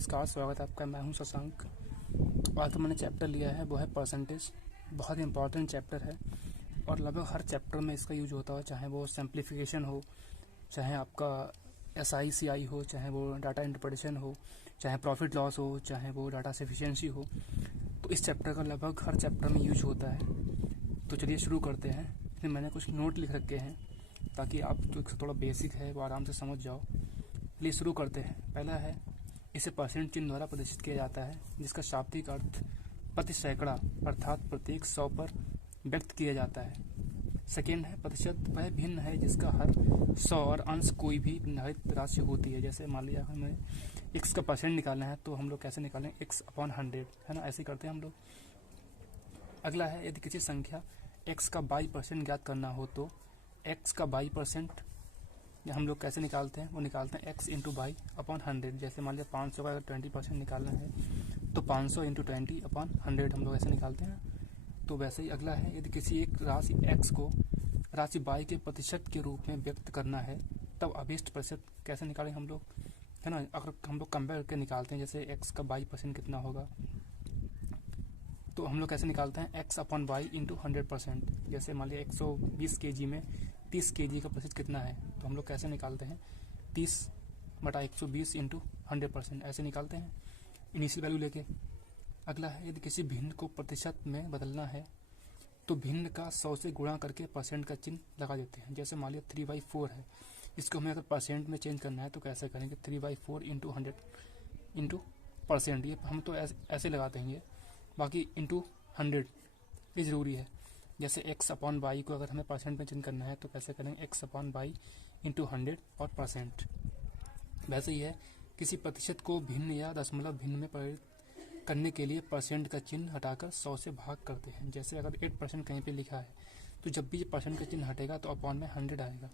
नमस्कार, स्वागत है आपका। मैं हूं शशांक। आज तो मैंने चैप्टर लिया है वो है परसेंटेज। बहुत इंपॉर्टेंट चैप्टर है और लगभग हर चैप्टर में इसका यूज होता है, चाहे वो सिंप्लीफिकेशन हो, चाहे आपका SI CI हो, चाहे वो डाटा इंटरप्रिटेशन हो, चाहे प्रॉफिट लॉस हो, चाहे वो डाटा सफिशिएंसी हो। तो इस चैप्टर का लगभग हर चैप्टर में यूज होता है। तो चलिए शुरू करते हैं। फिर मैंने कुछ नोट लिख रखे हैं ताकि आप जो थोड़ा बेसिक है वो आराम से समझ जाओ। चलिए शुरू करते हैं। पहला है, इसे परसेंट चिन्ह द्वारा प्रदर्शित किया जाता है, जिसका शाब्दिक अर्थ प्रति सैकड़ा अर्थात प्रत्येक 100 पर व्यक्त किया जाता है। सेकेंड है, प्रतिशत वह भिन्न है जिसका हर 100 और अंश कोई भी निर्धारित राशि होती है। जैसे मान लिया हमें x का परसेंट निकालना है तो हम लोग कैसे निकालें, x/100, है ना, ऐसे करते हैं हम लोग। अगला है, यदि किसी संख्या x का 22% ज्ञात करना हो तो x का 22% हम लोग कैसे निकालते हैं, वो निकालते हैं x इंटू 22/100। जैसे मान लिया 500 का अगर 20% निकालना है तो 500 इंटू 20/100 हम लोग ऐसे निकालते हैं। तो वैसे ही अगला है, यदि किसी एक राशि x को राशि y के प्रतिशत के रूप में व्यक्त करना है तब अभिष्ट प्रतिशत कैसे निकालें हम लोग, है ना। अगर हम लोग कंपेयर करके निकालते हैं, जैसे x का 22% कितना होगा, तो हम लोग कैसे निकालते हैं x/y इंटू 100%। जैसे मान लिया 120 kg में 30 kg का प्रतिशत कितना है, तो हम लोग कैसे निकालते हैं 30/120 इंटू 100%, ऐसे निकालते हैं इनिशियल वैल्यू लेके। अगला है, यदि किसी भिन्न को प्रतिशत में बदलना है तो भिन्न का 100 से गुणा करके परसेंट का चिन्ह लगा देते हैं। जैसे मान लिया 3/4 है, इसको हमें अगर परसेंट में चेंज करना है तो कैसे करेंगे, 3/4 इंटू 100 इंटू परसेंट, ये हम तो ऐसे लगा देंगे। बाकी इंटू 100 ये ज़रूरी है। जैसे x/y को अगर हमें परसेंट में चेंज करना है तो कैसे करेंगे, x/y इंटू 100 और परसेंट। वैसे ही है, किसी प्रतिशत को भिन्न या दशमलव भिन्न में परिवर्तित करने के लिए परसेंट का चिन्ह हटाकर 100 से भाग करते हैं। जैसे अगर 8% कहीं पे लिखा है तो जब भी परसेंट का चिन्ह हटेगा तो अपॉन में 100 आएगा,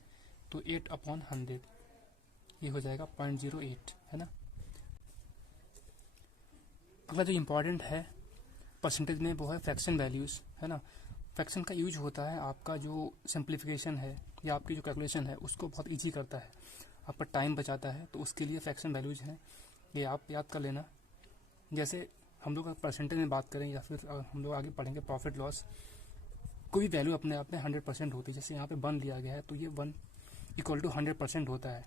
तो 8/100 ये हो जाएगा 0.08, है ना। अगला जो इम्पोर्टेंट है परसेंटेज में वो है फ्रैक्शन वैल्यूज़, है ना। फ्रैक्शन का यूज होता है आपका जो सिंप्लीफिकेशन है या आपकी जो कैलकुलेशन है उसको बहुत इजी करता है, आपका टाइम बचाता है। तो उसके लिए फ्रैक्शन वैल्यूज हैं, ये आप याद कर लेना। जैसे हम लोग परसेंटेज में बात करें या फिर हम लोग आगे पढ़ेंगे प्रॉफिट लॉस, कोई वैल्यू अपने आप में 100% होती है। जैसे यहाँ पे 1 लिया गया है तो ये 1 इक्वल टू 100% होता है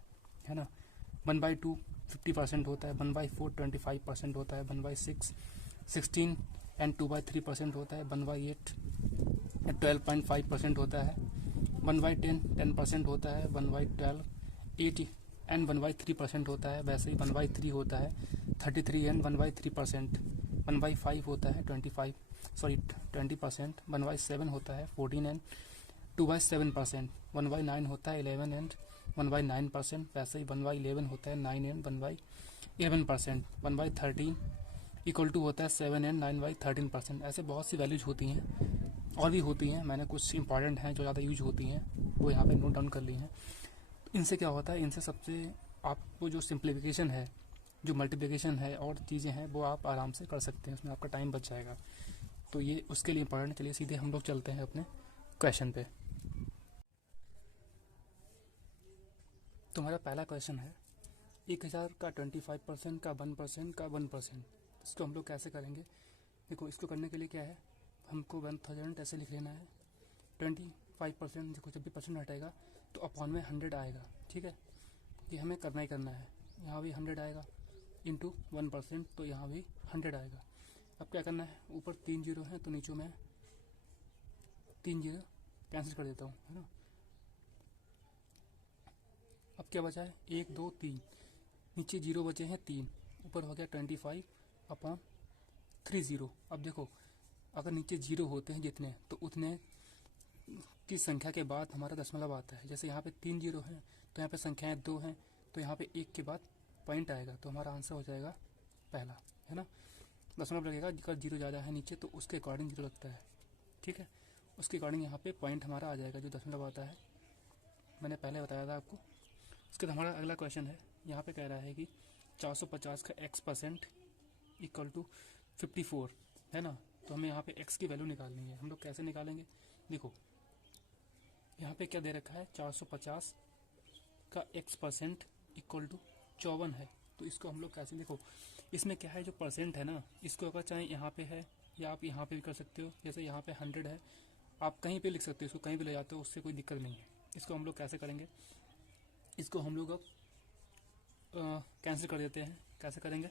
ना। 1/2 50% होता है, 1/4 25% होता है, 1/6 16 एंड 2/3% होता है, 1/8 12.5% होता है, 1/10 10% होता है, 1/12 8 एंड 1/3% होता है। वैसे ही 1/3 होता है 33 एंड 1/3%, 1/5 होता है 20%, 1/7 होता है 14 एंड 2/7%, 1/9 होता है 11 एंड 1/9%। वैसे ही 1/11 होता है 9 एंड 1/11%, 1/13 इक्वल टू होता है 7 एंड 9/13%। ऐसे बहुत सी वैल्यूज होती हैं और भी होती हैं, मैंने कुछ इंपॉर्टेंट हैं जो ज़्यादा यूज होती हैं वो यहाँ पे नोट डाउन कर ली हैं। इनसे क्या होता है, इनसे सबसे आपको जो सिंप्लीफिकेशन है, जो मल्टीप्लिकेशन है और चीज़ें हैं वो आप आराम से कर सकते हैं, उसमें आपका टाइम बच जाएगा। तो ये उसके लिए इंपॉर्टेंट। चलिए सीधे हम लोग चलते हैं अपने क्वेश्चन पे। तो हमारा पहला क्वेश्चन है 1000 का 25% का 1% का 1%। इसको हम लोग कैसे करेंगे, देखो इसको करने के लिए क्या है, हमको 1000 ऐसे लिख लेना है, 25% देखो जब भी परसेंट हटेगा तो अपॉन में 100 आएगा, ठीक है। ये हमें करना ही करना है। यहाँ भी 100 आएगा इंटू 1%, तो यहाँ भी 100 आएगा। अब क्या करना है, ऊपर 3 जीरो हैं तो नीचे में 3 जीरो कैंसिल कर देता हूँ, है ना। अब क्या बचा है, 1 2 3, नीचे जीरो बचे हैं 3, ऊपर हो गया 25/30। अब देखो अगर नीचे जीरो होते हैं जितने, तो उतने की संख्या के बाद हमारा दशमलव आता है। जैसे यहाँ पे 3 जीरो हैं तो यहाँ पे संख्याएं 2 हैं, तो यहाँ पे 1 के बाद पॉइंट आएगा, तो हमारा आंसर हो जाएगा पहला, है ना। दशमलव लगेगा, अगर जीरो ज़्यादा है नीचे तो उसके अकॉर्डिंग जीरो लगता है, ठीक है। उसके अकॉर्डिंग यहाँ पे पॉइंट हमारा आ जाएगा जो दशमलव आता है, मैंने पहले बताया था आपको। उसके बाद हमारा अगला क्वेश्चन है, यहाँ पे कह रहा है कि 450 का x% इक्वल टू 54, है ना। तो हमें यहाँ पे x की वैल्यू निकालनी है। हम लोग कैसे निकालेंगे, देखो यहाँ पे क्या दे रखा है, 450 का x% इक्वल टू 54 है। तो इसको हम लोग कैसे, देखो इसमें क्या है, जो परसेंट है ना, इसको अगर चाहे यहाँ पे है या आप यहाँ पे भी कर सकते हो। जैसे यहाँ पे 100 है, आप कहीं पे लिख सकते हो, इसको कहीं भी ले जाते हो, उससे कोई दिक्कत नहीं है। इसको हम लोग कैसे करेंगे, इसको हम लोग अब कैंसिल कर देते हैं। कैसे करेंगे,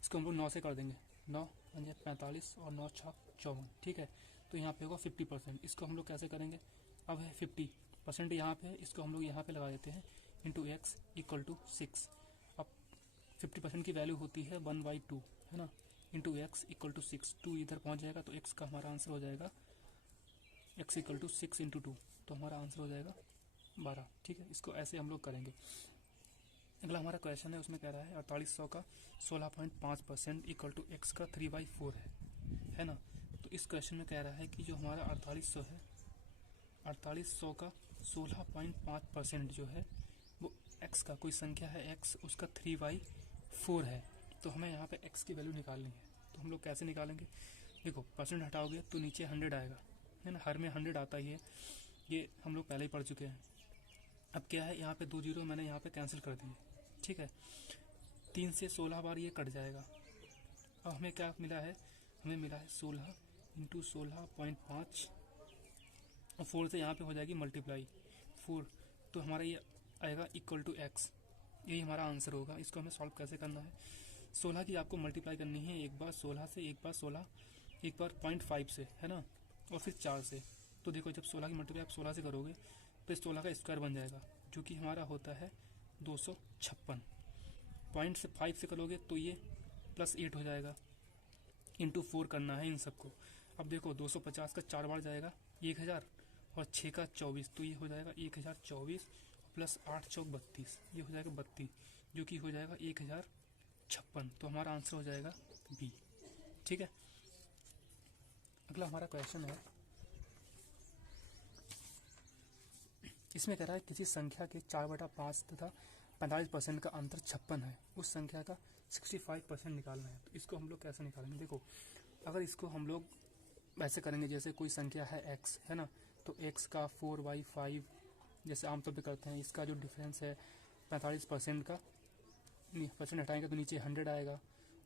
इसको हम लोग 9 से कर देंगे। 9 पंजे 45 और 9 छक 54, ठीक है। तो यहाँ पे होगा 50%। इसको हम लोग कैसे करेंगे, अब है 50% यहाँ पे है, इसको हम लोग यहाँ पे लगा देते हैं इंटू एक्स इक्वल टू 6। अब 50% की वैल्यू होती है 1/2, है ना, इंटू एक्स इक्वल टू 6। 2 इधर पहुँच जाएगा तो एक्स का हमारा आंसर हो जाएगा एक्स इक्वल टू 6 इंटू 2, तो हमारा आंसर हो जाएगा 12, ठीक है। इसको ऐसे हम लोग करेंगे। अगला हमारा क्वेश्चन है, उसमें कह रहा है 4800 का 16.5% इक्वल टू एक्स का 3/4 है ना। तो इस क्वेश्चन में कह रहा है कि जो हमारा 4800 है, 4800 का 16.5% जो है वो एक्स का कोई संख्या है एक्स, उसका 3/4 है। तो हमें यहाँ पे एक्स की वैल्यू निकालनी है। तो हम लोग कैसे निकालेंगे, देखो परसेंट हटाओगे तो नीचे 100 आएगा, है ना, हर में 100 आता ही है, ये हम लोग पहले ही पढ़ चुके हैं। अब क्या है, यहाँ पे 2 जीरो मैंने यहाँ पे कैंसिल कर दिए, ठीक है। 3 से 16 बार ये कट जाएगा। अब हमें क्या मिला है, हमें मिला है 16 इंटू 16.5 और 4 से यहाँ पे हो जाएगी मल्टीप्लाई 4, तो हमारा ये आएगा इक्वल टू एक्स। यही हमारा आंसर होगा। इसको हमें सॉल्व कैसे करना है, 16 की आपको मल्टीप्लाई करनी है, एक बार 16 से, एक बार 16, एक बार 0.5 से, है ना, और फिर 4 से। तो देखो जब 16 की मल्टीप्लाई आप 16 से करोगे तो इस 16 का स्क्वायर बन जाएगा, जो कि हमारा होता है 256। पॉइंट से 5 से करोगे तो ये +8 हो जाएगा, इंटू 4 करना है इन सबको। अब देखो 250 का 4 बार जाएगा 1000 और 6 का 24, तो ये हो जाएगा 1024 प्लस 8 चौक 32, ये हो जाएगा 32, जो कि हो जाएगा 1056। तो हमारा आंसर हो जाएगा बी, ठीक है। अगला हमारा क्वेश्चन है, इसमें कह रहा है किसी संख्या के 4/5 तथा 45% का अंतर 56 है, उस संख्या का 65% निकालना है। तो इसको हम लोग कैसे निकालेंगे, देखो अगर इसको हम लोग ऐसे करेंगे, जैसे कोई संख्या है x, है ना, तो x का 4/5 जैसे आमतौर पे करते हैं, इसका जो डिफरेंस है 45% का, परसेंट हटाएंगे तो नीचे 100 आएगा,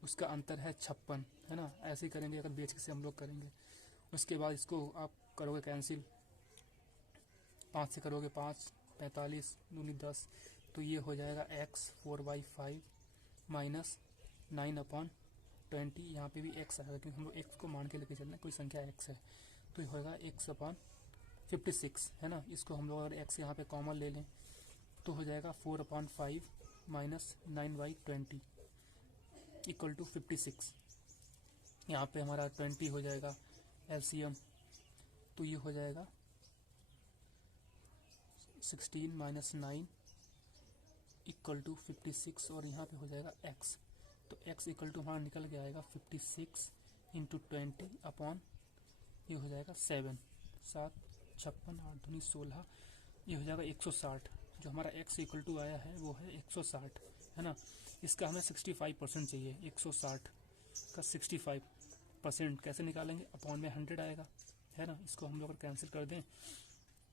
उसका अंतर है 56, है ना। ऐसे ही करेंगे अगर बेच से हम लोग करेंगे। उसके बाद इसको आप करोगे कैंसिल, 5 से करोगे 5, 45 दूनी 10, तो ये हो जाएगा x 4/5 माइनस 9/20। यहाँ पे भी x आएगा क्योंकि हम लोग x को मान के लेके चल रहे हैं, कोई संख्या x है, तो ये होगा x/56, है ना। इसको हम लोग अगर x यहाँ पे कॉमन ले लें तो हो जाएगा 4/5 माइनस 9/20 इक्वल टू 56। यहाँ पे हमारा 20 हो जाएगा LCM, तो ये हो जाएगा 16 माइनस 9 इक्वल टू 56, और यहाँ पे हो जाएगा x, तो x इक्वल टू हमारा निकल के आएगा 56 इंटू 20 अपॉन, ये हो जाएगा 7, 7 56 8 दूनी 16, ये हो जाएगा 160। जो हमारा x इक्वल टू आया है वो है 160, है ना। इसका हमें 65% चाहिए, 160 का 65% कैसे निकालेंगे, अपॉन में 100 आएगा, है ना। इसको हम लोग अगर कैंसिल कर दें,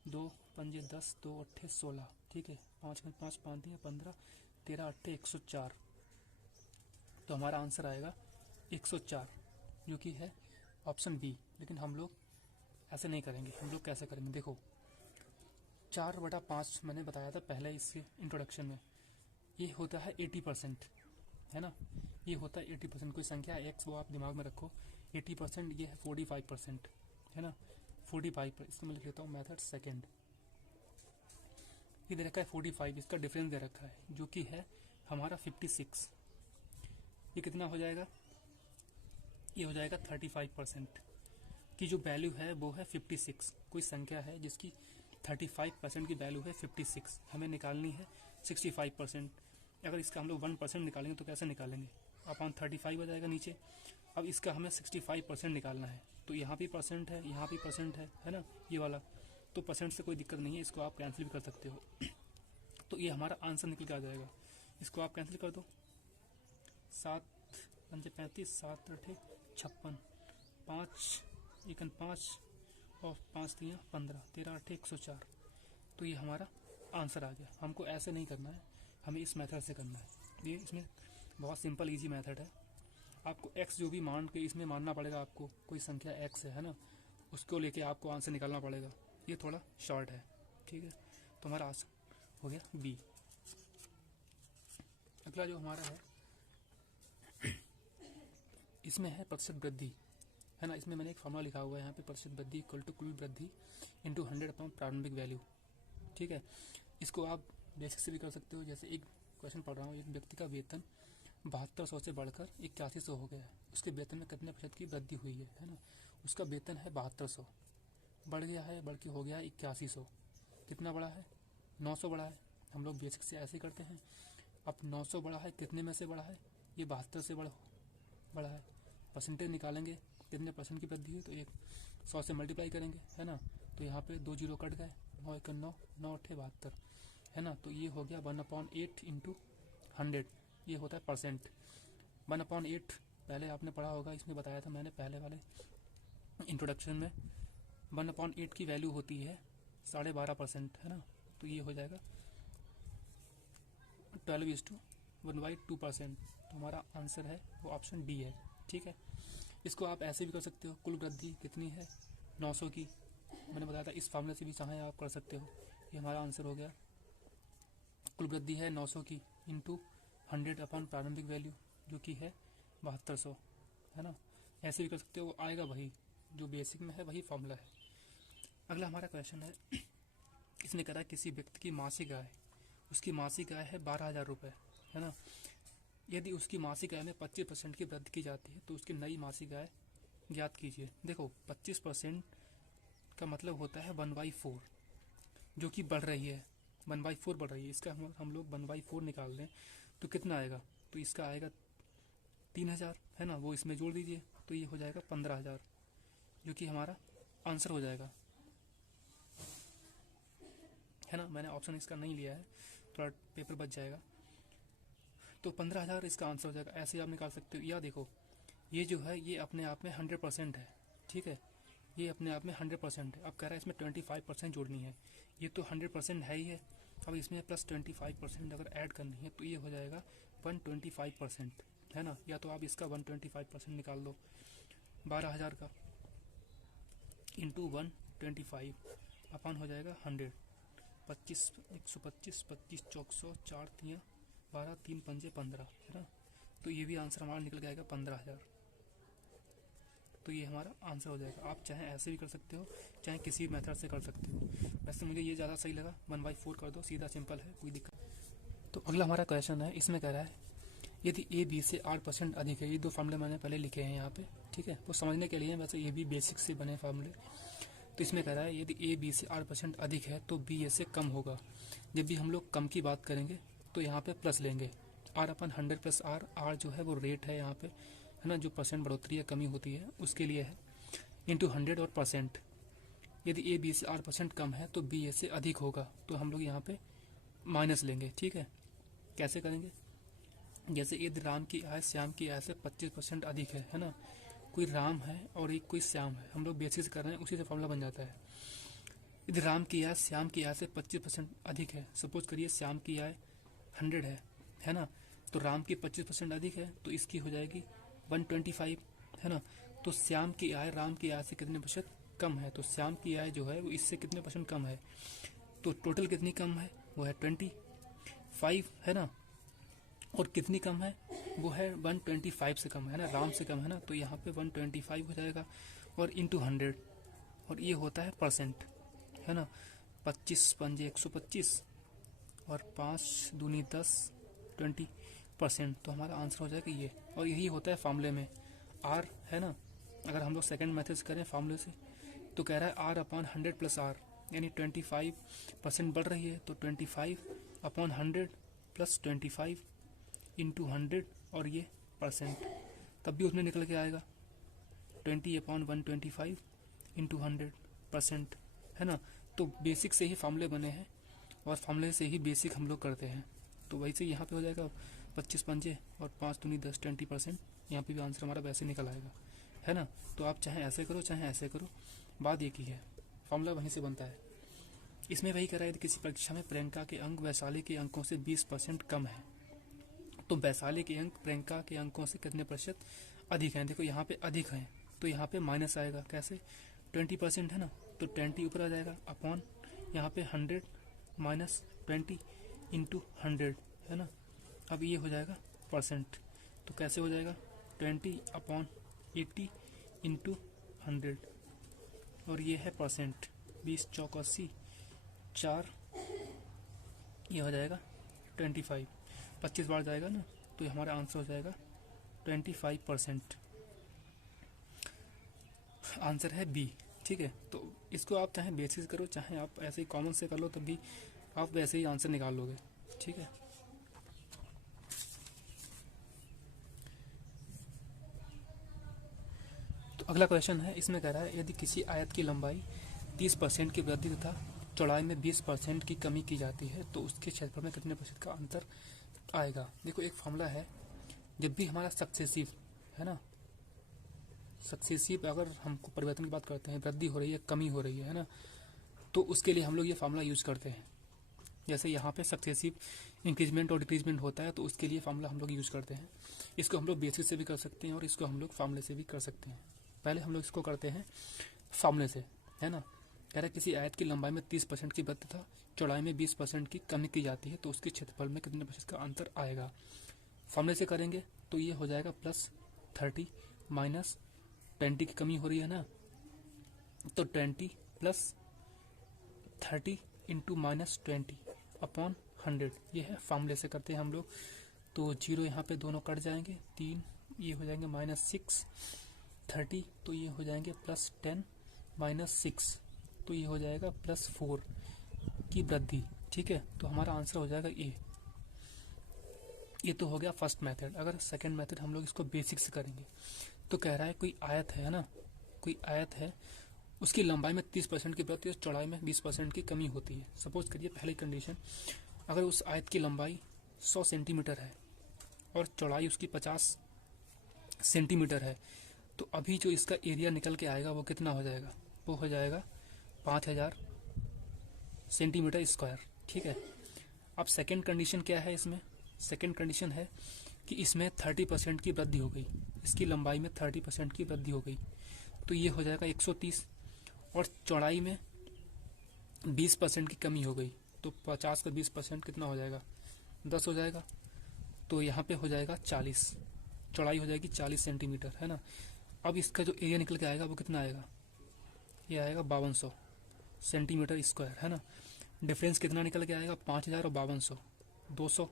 2 पंजे 10, 2 अट्ठे 16, ठीक है, 5 में 5 5 दिए 15, 13 अट्ठे 104, तो हमारा आंसर आएगा 104, जो कि है ऑप्शन बी। लेकिन हम लोग ऐसे नहीं करेंगे, हम लोग कैसे करेंगे, देखो 4/5 मैंने बताया था पहले इसके इंट्रोडक्शन में, ये होता है 80%, है ना, ये होता है 80%। कोई संख्या x वो आप दिमाग में रखो, 80% ये है 45%, है ना, 45। इसको मैं लिख लेता हूँ मेथड सेकेंड। ये दे रखा है 45, इसका डिफरेंस दे रखा है जो कि है हमारा 56। ये कितना हो जाएगा, ये हो जाएगा 35% की जो वैल्यू है वो है 56। कोई संख्या है जिसकी 35% की वैल्यू है 56, हमें निकालनी है 65%। अगर इसका हम लोग 1% निकालेंगे तो कैसे निकालेंगे, अपॉन 35 हो जाएगा नीचे। अब इसका हमें 65% निकालना है, तो यहाँ भी परसेंट है, यहाँ भी परसेंट है ना, ये वाला, तो परसेंट से कोई दिक्कत नहीं है, इसको आप कैंसिल भी कर सकते हो। तो ये हमारा आंसर निकल के आ जाएगा। इसको आप कैंसिल कर दो, 7 पंजे 35, 7 अठे 56, 5 एकन 5 और 5 दिया 15, 13 अठे 104, तो ये हमारा आंसर आ गया। हमको ऐसे नहीं करना है, हमें इस मेथड से करना है। ये इसमें बहुत सिंपल इजी मेथड है, आपको x जो भी मान के इसमें मानना पड़ेगा, आपको कोई संख्या x है ना, उसको लेके आपको आंसर निकालना पड़ेगा। ये थोड़ा शॉर्ट है, ठीक है। तो हमारा आंसर हो गया बी। अगला जो हमारा है इसमें है प्रतिशत वृद्धि, है ना। इसमें मैंने एक फॉर्मूला लिखा हुआ है यहाँ पे, प्रतिशत वृद्धि इक्वल टू कुल वृद्धि इंटू 100 अपॉन प्रारंभिक वैल्यू, ठीक है। इसको आप बेसिक से भी कर सकते हो। जैसे एक क्वेश्चन पढ़ रहा हूँ, एक व्यक्ति का वेतन 7200 से बढ़कर 8100 हो गया है, उसके वेतन में कितने प्रतिशत की वृद्धि हुई है ना। उसका वेतन है 7200, बढ़ गया है, बढ़ के हो गया 8100, कितना बढ़ा है, 900 बढ़ा है। हम लोग बेसिक से ऐसे ही करते हैं। अब 900 बढ़ा है, कितने में से बढ़ा है, ये 72 से बढ़ा है। परसेंटेज निकालेंगे, कितने परसेंट की वृद्धि है, तो 100 से मल्टीप्लाई करेंगे, है ना। तो यहाँ पे 2 जीरो कट गए, 9 1 9, 9 8 72, है ना। तो ये हो गया 1/8 इंटू 100, ये होता है परसेंट। 1/8 पहले आपने पढ़ा होगा, इसमें बताया था मैंने पहले वाले इंट्रोडक्शन में। 1/8 की वैल्यू होती है 12.5%, है ना। तो ये हो जाएगा 12:1/2%। तो हमारा आंसर है वो ऑप्शन डी है, ठीक है। इसको आप ऐसे भी कर सकते हो, कुल वृद्धि कितनी है 900 की, मैंने बताया था इस फार्मूले से भी चाहे आप कर सकते हो। ये हमारा आंसर हो गया, कुल वृद्धि है 900 की इंटू 100 अपॉन प्रारंभिक वैल्यू जो कि है 7200, है ना। ऐसे भी कर सकते हो, आएगा वही जो बेसिक में है, वही फॉर्मूला है। अगला हमारा क्वेश्चन है, इसने कहा किसी व्यक्ति की मासिक आय, उसकी मासिक आय है 12,000 रुपये, है ना। यदि उसकी मासिक आय में 25% की वृद्धि की जाती है तो उसकी नई मासिक आय ज्ञात कीजिए। देखो 25% का मतलब होता है 1/4, जो कि बढ़ रही है, 1/4 बढ़ रही है। इसका हम लोग 1/4 निकाल दें तो कितना आएगा, तो इसका आएगा 3,000, है ना। वो इसमें जोड़ दीजिए तो ये हो जाएगा 15,000, जो कि हमारा आंसर हो जाएगा, है ना। मैंने ऑप्शन इसका नहीं लिया है, थोड़ा पेपर बच जाएगा। तो 15,000 इसका आंसर हो जाएगा। ऐसे आप निकाल सकते हो। या देखो ये जो है ये अपने आप में 100% है, ठीक है। ये अपने आप में 100% है। अब कह रहा है इसमें 25% जोड़नी है, ये तो 100% है ही है। अब इसमें प्लस 25% अगर ऐड करनी है तो ये हो जाएगा 125%, है ना। या तो आप इसका 125% निकाल दो, 12,000 का इंटू 125 अपन हो जाएगा 100, 25 125 25 चौक 100, 4 तियाँ 12, 3 पंजे 15, है ना। तो ये भी आंसर हमारा निकल जाएगा 15,000। तो ये हमारा आंसर हो जाएगा। आप चाहे ऐसे भी कर सकते हो, चाहे किसी मेथड से कर सकते हो। वैसे मुझे ये ज़्यादा सही लगा, 1/4 कर दो, सीधा सिंपल है, कोई दिक्कत। तो अगला हमारा क्वेश्चन है, इसमें कह रहा है यदि ए बी से 8% अधिक है। ये दो फार्मूले मैंने पहले लिखे हैं यहाँ पे, ठीक है, वो समझने के लिए। वैसे ये भी बेसिक से बने फार्मूले। तो इसमें कह रहा है यदि ए बी से 8% अधिक है तो बी ए से कम होगा। जब भी हम लोग कम की बात करेंगे तो यहाँ पे प्लस लेंगे, R/100 प्लस आर जो है वो रेट है यहाँ पे, है ना। जो परसेंट बढ़ोतरी या कमी होती है उसके लिए है, इंटू 100 और परसेंट। यदि ए बी से 8% कम है तो बी ए से अधिक होगा, तो हम लोग यहाँ पे माइनस लेंगे, ठीक है। कैसे करेंगे, जैसे यदि राम की आय श्याम की आय से 25% अधिक है ना। कोई राम है और एक कोई श्याम है, हम लोग बेसिस कर रहे हैं, उसी से फॉर्मूला बन जाता है। यदि राम की आय श्याम की आय से 25% अधिक है, सपोज करिए श्याम की आय 100 है ना। तो राम की 25% अधिक है तो इसकी हो जाएगी 125, है ना। तो श्याम की आय राम की आय से कितने प्रतिशत कम है, तो श्याम की आय जो है वो इससे कितने परसेंट कम है, तो टोटल कितनी कम है, वो है 25, है ना। और कितनी कम है, वो है 125 से कम है ना, राम से कम है ना। तो यहाँ पे 125 हो जाएगा और इंटू 100, और ये होता है परसेंट, है ना। 25 पंजे 125 और 5 दूनी 10, 20%। तो हमारा आंसर हो जाएगा ये, और यही होता है फार्मूले में आर, है ना। अगर हम लोग सेकेंड मेथड करें फार्मूले से तो कह रहा है R/100 प्लस आर, यानी 25% बढ़ रही है तो 25/100 प्लस 25 इंटू 100 और ये परसेंट, तब भी उसमें निकल के आएगा 20/125 इंटू 100%, है ना। तो बेसिक से ही फार्मूले बने हैं और फार्मूले से ही बेसिक हम लोग करते हैं। तो वैसे यहाँ पे हो जाएगा 25 पंजे और 5 दूनी 10, 20%। यहाँ पे भी आंसर हमारा वैसे निकल आएगा, है ना। तो आप चाहे ऐसे करो चाहे ऐसे करो, बात एक ही है, फार्मूला वहीं से बनता है। इसमें वही कह रहा है यदि किसी परीक्षा में प्रियंका के अंक वैशाली के अंकों से 20% कम है तो वैशाली के अंक प्रियंका के अंकों से कितने प्रतिशत अधिक हैं, देखो यहाँ पे अधिक हैं तो यहाँ पे माइनस आएगा, कैसे 20% है ना, तो 20 ऊपर आ जाएगा अपॉन यहाँ पे 100 माइनस 20 इंटू 100 है ना। अब ये हो जाएगा परसेंट, तो कैसे हो जाएगा 20/80 इंटू 100 और ये है परसेंट। 20 चौक 80, 4 ये हो जाएगा 25, 25 बार जाएगा ना, तो हमारा आंसर हो जाएगा 25%। आंसर है बी। ठीक है, तो इसको आप चाहे बेसिस करो चाहे आप ऐसे ही कॉमन से कर लो, तब भी आप वैसे ही आंसर निकाल लोगे। ठीक है, तो अगला क्वेश्चन है, इसमें कह रहा है यदि किसी आयत की लंबाई 30% की वृद्धि तथा चौड़ाई में 20% की कमी की जाती है तो उसके क्षेत्रफल में कितने प्रतिशत का अंतर आएगा। देखो एक फॉर्मूला है, जब भी हमारा सक्सेसिव है ना, सक्सेसिव अगर हमको परिवर्तन की बात करते हैं, वृद्धि हो रही है कमी हो रही है ना, तो उसके लिए हम लोग ये फार्मूला यूज करते हैं। जैसे यहाँ पे सक्सेसिव इंक्रीजमेंट और डिक्रीजमेंट होता है तो उसके लिए फार्मूला हम लोग यूज करते हैं। इसको हम लोग बेसिस से भी कर सकते हैं और इसको हम लोग फार्मूले से भी कर सकते हैं। पहले हम लोग इसको करते हैं फार्मूले से, है ना। कह रहा है किसी आयत की लंबाई में 30% की वृद्धि तथा चौड़ाई में 20% की कमी की जाती है तो उसके क्षेत्रफल में कितने प्रतिशत का अंतर आएगा। फार्मूले से करेंगे तो ये हो जाएगा +30 माइनस 20 की कमी हो रही है ना, तो 20 + 30 इंटू -20 अपॉन 100, ये है फार्मूले से करते हैं हम लोग। तो 0 यहाँ पे दोनों कट जाएंगे, 3 ये हो जाएंगे -6, 30 तो ये हो जाएंगे +10 -6 तो ये हो जाएगा +4 की वृद्धि। ठीक है, तो हमारा आंसर हो जाएगा ए। ये तो हो गया फर्स्ट मेथड। अगर सेकंड मेथड हम लोग इसको बेसिक से करेंगे तो कह रहा है कोई आयत है ना, कोई आयत है, उसकी लंबाई में 30% की वृद्धि और चौड़ाई में 20% की कमी होती है। सपोज करिए पहली कंडीशन, अगर उस आयत की लंबाई 100 सेंटीमीटर है और चौड़ाई उसकी 50 सेंटीमीटर है, तो अभी जो इसका एरिया निकल के आएगा वो कितना हो जाएगा, वो हो जाएगा 5000 सेंटीमीटर स्क्वायर। ठीक है, अब सेकेंड कंडीशन क्या है इसमें, सेकेंड कंडीशन है कि इसमें 30% की वृद्धि हो गई, इसकी लंबाई में 30% की वृद्धि हो गई, तो ये हो जाएगा 130 और चौड़ाई में 20% की कमी हो गई, तो 50 का 20% कितना हो जाएगा, 10 हो जाएगा, तो यहाँ पे हो जाएगा 40, चौड़ाई हो जाएगी 40 सेंटीमीटर, है ना। अब इसका जो एरिया निकल के आएगा वो कितना आएगा, ये आएगा 5200 सेंटीमीटर स्क्वायर, है ना। डिफरेंस कितना निकल के आएगा, 5000 और 5200, 200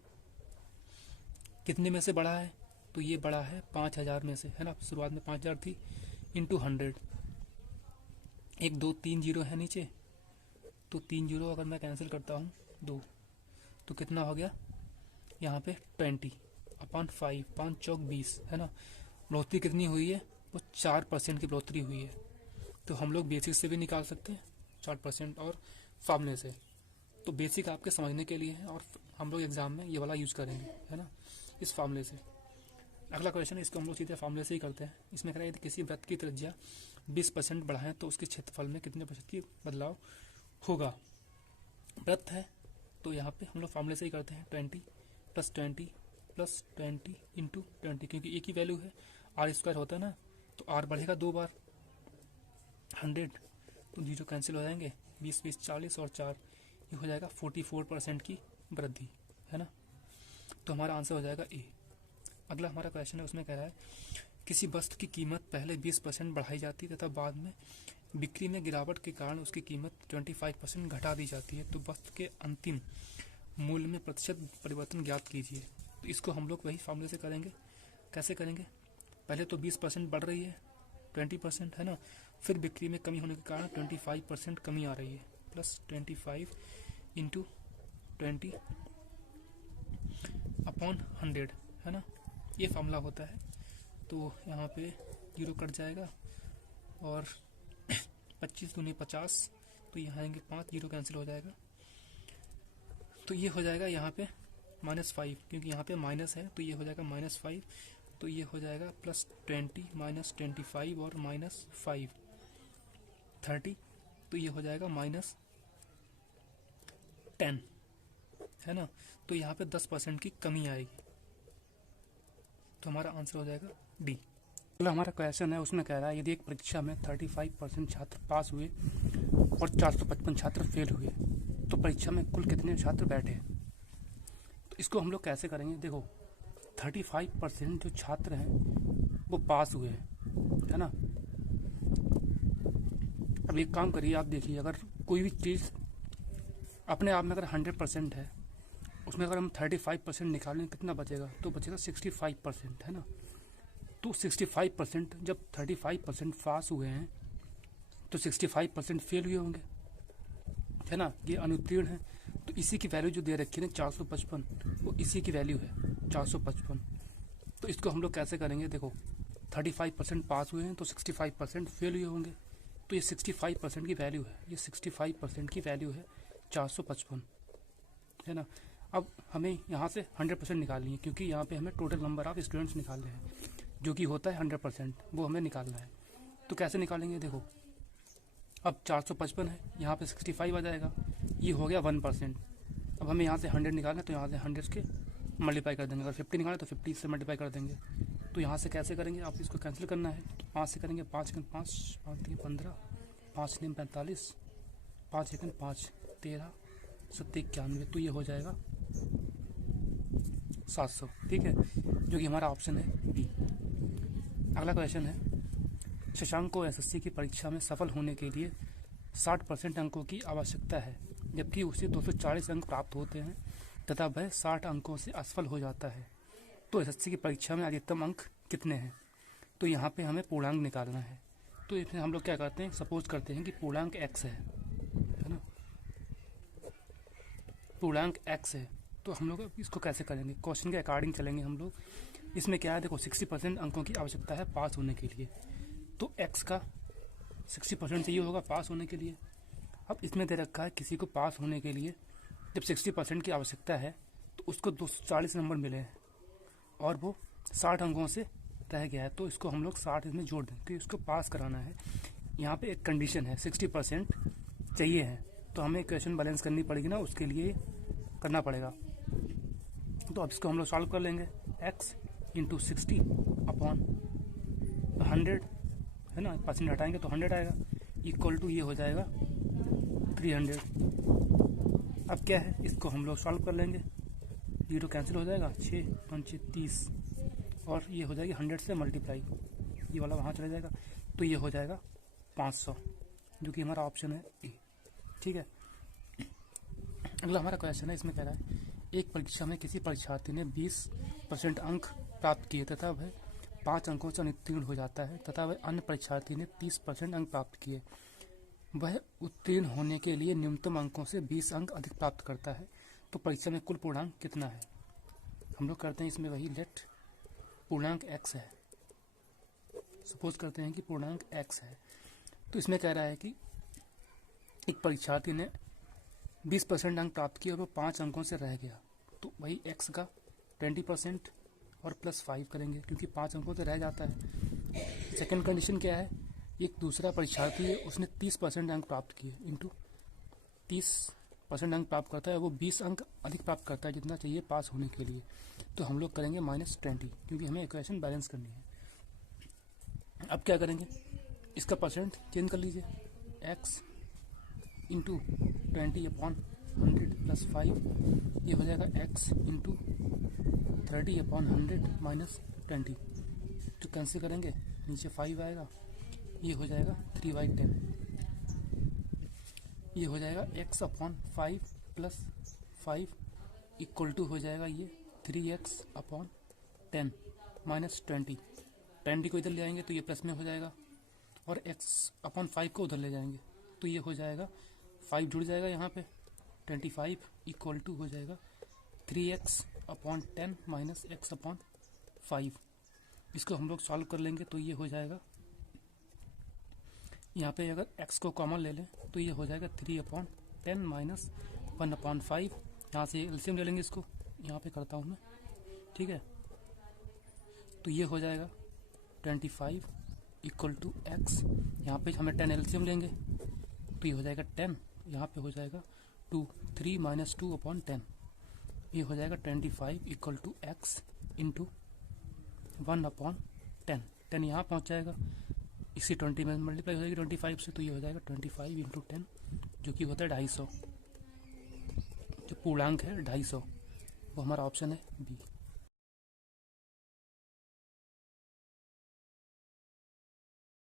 कितने में से बड़ा है, तो ये बड़ा है 5000 में से, है ना। शुरुआत में 5000 थी, इंटू 100, 1 2 3 जीरो है नीचे, तो 3 जीरो अगर मैं कैंसिल करता हूँ 2, तो कितना हो गया यहाँ पे 20/5, 5 चौक 20, है ना। बढ़ोतरी कितनी हुई है, वो 4% की बढ़ोतरी हुई है। तो हम लोग बेसिक से भी निकाल सकते हैं 4% और फार्मूले से। तो बेसिक आपके समझने के लिए है और हम लोग एग्जाम में ये वाला यूज करेंगे, है ना, इस फार्मूले से। अगला क्वेश्चन है, इसको हम लोग सीधे फार्मूले से ही करते हैं। इसमें कह रहा है किसी वृत्त की त्रिज्या 20% बढ़ाएं तो उसके क्षेत्रफल में कितने प्रतिशत की बदलाव होगा। वृत्त है तो यहाँ पे हम लोग फार्मूले से ही करते हैं, 20 + 20 + 20 इंटू 20, क्योंकि एक ही वैल्यू है, r² होता है ना, तो r बढ़ेगा 2 बार, 100 तो 0 कैंसिल हो जाएंगे, 20 20 40 और 4 ये हो जाएगा 44% की वृद्धि, है ना। तो हमारा आंसर हो जाएगा ए। अगला हमारा क्वेश्चन है, उसमें कह रहा है किसी वस्तु की कीमत पहले 20% बढ़ाई जाती है तथा बाद में बिक्री में गिरावट के कारण उसकी कीमत 25% घटा दी जाती है, तो वस्तु के अंतिम मूल्य में प्रतिशत परिवर्तन ज्ञात कीजिए। तो इसको हम लोग वही फार्मूले से करेंगे। कैसे करेंगे, पहले तो 20% बढ़ रही है 20%, है ना, फिर बिक्री में कमी होने के कारण 25% कमी आ रही है, +25 इंटू 20 अपॉन 100, है ना, ये फार्मूला होता है। तो यहाँ पे 0 कट जाएगा और 25 दूनी 50, तो यहाँ आएंगे 5, 0 कैंसिल हो जाएगा, तो ये हो जाएगा यहाँ पे -5, क्योंकि यहाँ पे माइनस है तो ये हो जाएगा -5, तो ये हो जाएगा +20 -25 और -5 30, तो ये हो जाएगा -10, है ना। तो यहाँ पे 10% की कमी आएगी, तो हमारा आंसर हो जाएगा डी। अगला हमारा क्वेश्चन है, उसमें कह रहा है यदि एक परीक्षा में 35% छात्र पास हुए और 455 छात्र फेल हुए तो परीक्षा में कुल कितने छात्र बैठे। तो इसको हम लोग कैसे करेंगे। देखो 35% जो छात्र हैं वो पास हुए हैं, है ना। अब एक काम करिए, आप देखिए, अगर कोई भी चीज़ अपने आप में अगर 100% है, उसमें अगर हम 35% निकालें कितना बचेगा, तो बचेगा 65%, है ना। तो 65% जब 35% पास हुए हैं तो 65% फेल हुए होंगे, है ना। ये अनुत्तीर्ण है, तो इसी की वैल्यू जो दे रखी है ना 455, वो इसी की वैल्यू है 455। तो इसको हम लोग कैसे करेंगे। देखो 35% पास हुए हैं तो 65% फेल हुए होंगे, तो ये 65% की वैल्यू है, ये 65% की वैल्यू है 455, है ना। अब हमें यहाँ से 100% निकालनी है, क्योंकि यहाँ पे हमें टोटल नंबर ऑफ स्टूडेंट्स निकालने हैं, जो कि होता है 100%, वो हमें निकालना है। तो कैसे निकालेंगे। देखो अब 455 है, यहाँ पे 65 आ जाएगा, ये हो गया 1%। अब हमें यहाँ से 100 निकालना है, तो यहाँ से 100 के मल्टीप्लाई कर देंगे। अगर 50 निकालना है तो 50 से मल्टीप्लाई कर देंगे। तो यहाँ से कैसे करेंगे, आप इसको कैंसिल करना है, तो 5 से करेंगे, 5 1 5, 5 3 15, 5 3 45, 5 1 5 13, 7 91, तो ये हो जाएगा 700, ठीक है, जो कि हमारा ऑप्शन है बी। अगला क्वेश्चन है, शशांक को एसएससी की परीक्षा में सफल होने के लिए 60% अंकों की आवश्यकता है, जबकि उसे 240 अंक प्राप्त होते हैं तथा वह 60 अंकों से असफल हो जाता है। तो एसएससी की परीक्षा में अधिकतम अंक कितने हैं। तो यहाँ पे हमें पूर्णांक निकालना है। तो इसमें हम लोग क्या करते हैं, सपोज करते हैं कि पूर्णांक x है ना, पूर्णांक x है। तो हम लोग इसको कैसे करेंगे, क्वेश्चन के अकॉर्डिंग चलेंगे हम लोग। इसमें क्या है, देखो 60% अंकों की आवश्यकता है पास होने के लिए, तो x का 60% चाहिए होगा पास होने के लिए। अब इसमें दे रखा है किसी को पास होने के लिए जब 60% की आवश्यकता है तो उसको 240 नंबर मिले हैं और वो 60 अंकों से रह गया है, तो इसको हम लोग 60 इसमें जोड़ दें, तो इसको पास कराना है। यहाँ पे एक कंडीशन है 60% चाहिए है, तो हमें इक्वेशन बैलेंस करनी पड़ेगी ना, उसके लिए करना पड़ेगा। तो अब इसको हम लोग सॉल्व कर लेंगे, x इंटू 60 अपॉन 100, है ना, परसेंट हटाएंगे तो 100 आएगा, इक्वल टू ये हो जाएगा 300। अब क्या है, इसको हम लोग सॉल्व कर लेंगे, 0 कैंसिल हो जाएगा, 6 5 30, और ये हो जाएगी 100 से मल्टीप्लाई, ये वाला वहाँ चला जाएगा, तो ये हो जाएगा 500, जो कि हमारा ऑप्शन है ए, ठीक है। अगला हमारा क्वेश्चन है, इसमें कह रहा है एक परीक्षा में किसी परीक्षार्थी ने 20% अंक प्राप्त किए तथा वह 5 अंकों से अनुत्तीर्ण हो जाता है, तथा वह अन्य परीक्षार्थी ने 30% अंक प्राप्त किए। वह उत्तीर्ण होने के लिए न्यूनतम अंकों से 20 अंक अधिक प्राप्त करता है, तो परीक्षा में कुल पूर्णांक कितना है। हम लोग करते हैं इसमें वही, लेट पूर्णांक x है, सपोज करते हैं कि पूर्णांक x है। तो इसमें कह रहा है कि एक परीक्षार्थी ने 20% अंक प्राप्त किए और वो 5 अंकों से रह गया, तो वही x का 20% और +5 करेंगे, क्योंकि 5 अंकों से रह जाता है। सेकंड कंडीशन क्या है, एक दूसरा परीक्षार्थी है, उसने 30% अंक प्राप्त किए, इंटू 30% अंक प्राप्त करता है, वो 20 अंक अधिक प्राप्त करता है जितना चाहिए पास होने के लिए, तो हम लोग करेंगे -20, क्योंकि हमें इक्वेशन बैलेंस करनी है। अब क्या करेंगे, इसका परसेंट चेंज कर लीजिए, x इंटू 20 अपॉन 100 +5, ये हो जाएगा x इंटू 30 अपॉन 100 माइनस 20, तो कैंसिल करेंगे, नीचे 5 आएगा, ये हो जाएगा 3/10, ये हो जाएगा x अपॉन 5 + 5 इक्वल टू हो जाएगा ये 3x अपॉन 10 माइनस 20। 20 को इधर ले आएंगे तो ये प्लस में हो जाएगा, और x अपॉन 5 को उधर ले जाएंगे तो ये हो जाएगा 5 जुड़ जाएगा यहाँ पे, 25 इक्वल टू हो जाएगा 3x upon 10 minus x upon 5। इसको हम लोग सॉल्व कर लेंगे तो ये हो जाएगा, यहाँ पे अगर x को कॉमन ले लें तो ये हो जाएगा 3/10 माइनस 1/5। यहाँ से एलसीएम ले लेंगे, इसको यहाँ पे करता हूँ मैं, ठीक है। तो ये हो जाएगा 25 इक्वल टू x, यहाँ पे हमें 10 एलसीएम लेंगे तो ये हो जाएगा 10, यहाँ पे हो जाएगा 2, 3 - 2/10, ये हो जाएगा 25 इक्वल टू x इंटू 1/10, 10 यहाँ पहुँच जाएगा, इसी 20 में मल्टीप्लाई हो जाएगी 25 से, तो ये हो जाएगा 25 इंटू 10 जो कि होता है 250। जो पूर्णांक है 250, वो हमारा ऑप्शन है बी।